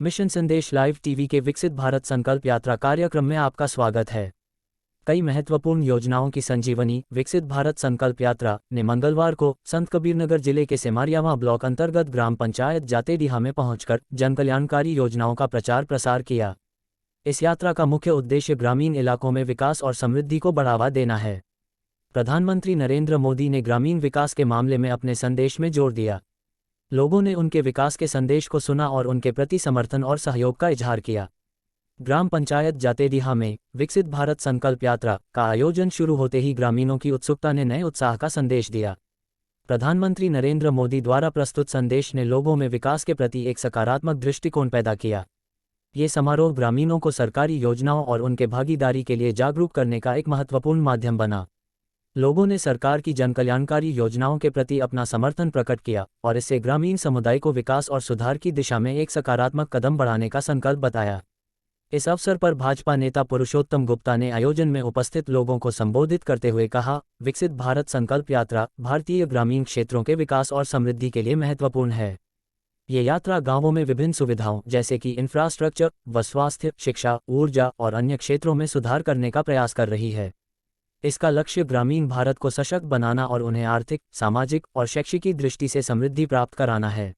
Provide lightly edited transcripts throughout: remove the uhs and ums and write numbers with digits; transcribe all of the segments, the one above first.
Mission संदेश live TV के विकसित भारत संकल्प यात्रा कार्यक्रम में आपका स्वागत है। कई महत्वपूर्ण योजनाओं की संजीवनी विकसित भारत संकल्प यात्रा ने मंगलवार को संत कबीरनगर जिले के सेमारियावां ब्लॉक अंतर्गत ग्राम पंचायत जातेडीहा में पहुंचकर जनकल्याणकारी योजनाओं का प्रचार प्रसार किया। इस यात्रा का मुख्य उद्देश्य ग्रामीण इलाकों में विकास और समृद्धि को बढ़ावा देना है। प्रधानमंत्री नरेंद्र मोदी ने ग्रामीण विकास के मामले में अपने संदेश में जोर दिया। लोगों ने उनके विकास के संदेश को सुना और उनके प्रति समर्थन और सहयोग का इजहार किया। ग्राम पंचायत जातेडीहा में विकसित भारत संकल्प यात्रा का आयोजन शुरू होते ही ग्रामीणों की उत्सुकता ने नए उत्साह का संदेश दिया। प्रधानमंत्री नरेंद्र मोदी द्वारा प्रस्तुत संदेश ने लोगों में विकास के प्रति एक सकारात्मक दृष्टिकोण पैदा किया। ये समारोह ग्रामीणों को सरकारी योजनाओं और उनके भागीदारी के लिए जागरूक करने का एक महत्वपूर्ण माध्यम बना। लोगों ने सरकार की जनकल्याणकारी योजनाओं के प्रति अपना समर्थन प्रकट किया और इससे ग्रामीण समुदाय को विकास और सुधार की दिशा में एक सकारात्मक कदम बढ़ाने का संकल्प बताया। इस अवसर पर भाजपा नेता पुरुषोत्तम गुप्ता ने आयोजन में उपस्थित लोगों को संबोधित करते हुए कहा, विकसित भारत संकल्प यात्रा भारतीय ग्रामीण क्षेत्रों के विकास और समृद्धि के लिए महत्वपूर्ण है। ये यात्रा गांवों में विभिन्न सुविधाओं जैसे कि इंफ्रास्ट्रक्चर व स्वास्थ्य, शिक्षा, ऊर्जा और अन्य क्षेत्रों में सुधार करने का प्रयास कर रही है। इसका लक्ष्य ग्रामीण भारत को सशक्त बनाना और उन्हें आर्थिक, सामाजिक और शैक्षिक दृष्टि से समृद्धि प्राप्त कराना है।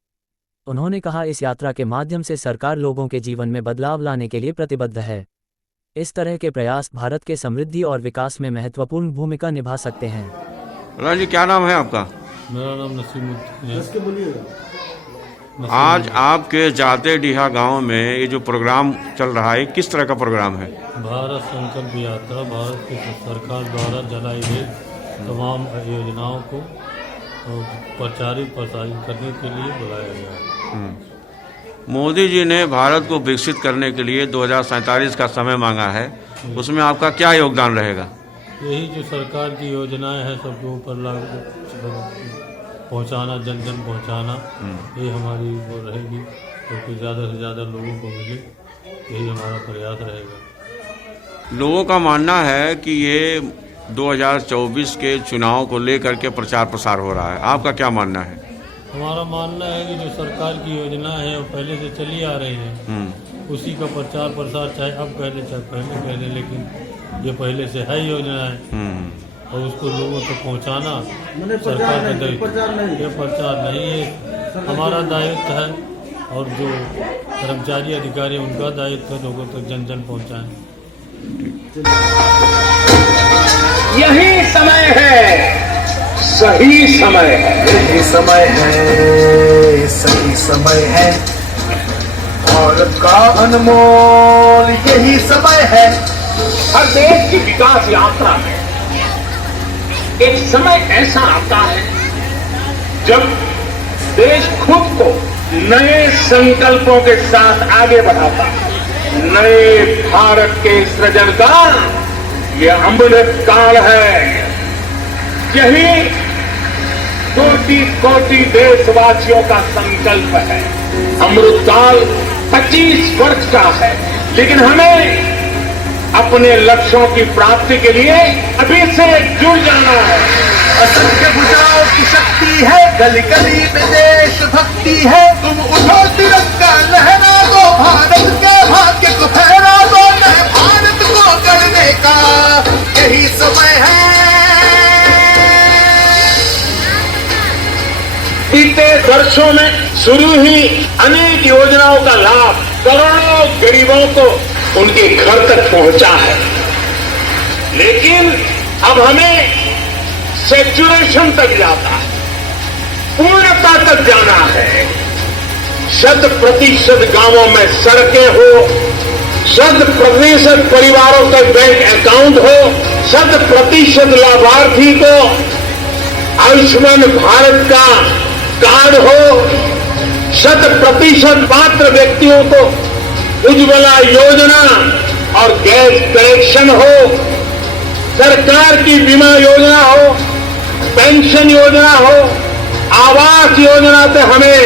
उन्होंने कहा, इस यात्रा के माध्यम से सरकार लोगों के जीवन में बदलाव लाने के लिए प्रतिबद्ध है। इस तरह के प्रयास भारत के समृद्धि और विकास में महत्वपूर्ण भूमिका निभा सकते हैं। राज जी, क्या नाम है आपका? मेरा नाम नसीमुद्दीन है। आज आपके जातेडीहा गांव में ये जो प्रोग्राम चल रहा है, किस तरह का प्रोग्राम है? भारत संकल्प यात्रा भारत की सरकार द्वारा चलाई गई तमाम योजनाओं को प्रसारित करने के लिए बुलाया गया है। मोदी जी ने भारत को विकसित करने के लिए 2047 का समय मांगा है, उसमें आपका क्या योगदान रहेगा? यही जो सरकार की योजनाएं हैं सबके ऊपर लागू पहुंचाना, जन जन पहुंचाना, ये हमारी वो रहेगी, क्योंकि ज़्यादा से ज़्यादा लोगों को मिले, यही हमारा प्रयास रहेगा। लोगों का मानना है कि ये 2024 के चुनाव को लेकर के प्रचार प्रसार हो रहा है, आपका क्या मानना है? हमारा मानना है कि जो सरकार की योजना है वो पहले से चली आ रही है, उसी का प्रचार प्रसार चाहे अब पहले चाहे पहले पहले, लेकिन ये पहले से है योजना है और उसको लोगों तक पहुंचाना सरकार का दायित्व। ये प्रचार नहीं है, हमारा दायित्व है, और जो कर्मचारी अधिकारी उनका दायित्व है लोगों तक जन जन पहुंचाएं। यही समय है, सही समय है, यही समय है, सही समय है, भारत का अनमोल यही समय है। हर देश की विकास यात्रा में एक समय ऐसा आता है जब देश खुद को नए संकल्पों के साथ आगे बढ़ाता है। नए भारत के सृजन का ये अमृत काल है। यही कोटि कोटि देशवासियों का संकल्प है। अमृत काल 25 वर्ष का है, लेकिन हमें अपने लक्ष्यों की प्राप्ति के लिए अभी से जुड़ जाना है। असंख्य भुजाओं की शक्ति है, गली गली में देश भक्ति है। तुम उठो, तिरंगा लहरा दो, भारत के भाग्य को फहरा दो, नए भारत को गढ़ने का यही समय है। बीते वर्षों में शुरू ही अनेक योजनाओं का लाभ करोड़ों गरीबों को उनके घर तक पहुंचा है, लेकिन अब हमें सैचुरेशन तक जाना है, पूर्णता तक जाना है। 100% गांवों में सड़कें हो, 100% परिवारों का बैंक अकाउंट हो, 100% लाभार्थी को आयुष्मान भारत का कार्ड हो, 100% पात्र व्यक्तियों को उज्ज्वला योजना और गैस कनेक्शन हो, सरकार की बीमा योजना हो, पेंशन योजना हो, आवास योजना से हमें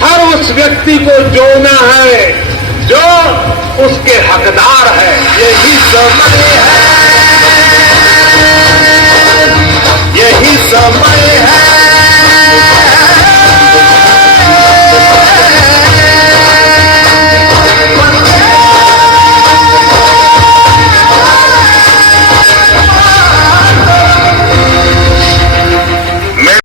हर उस व्यक्ति को जोड़ना है जो उसके हकदार है। यही समय है।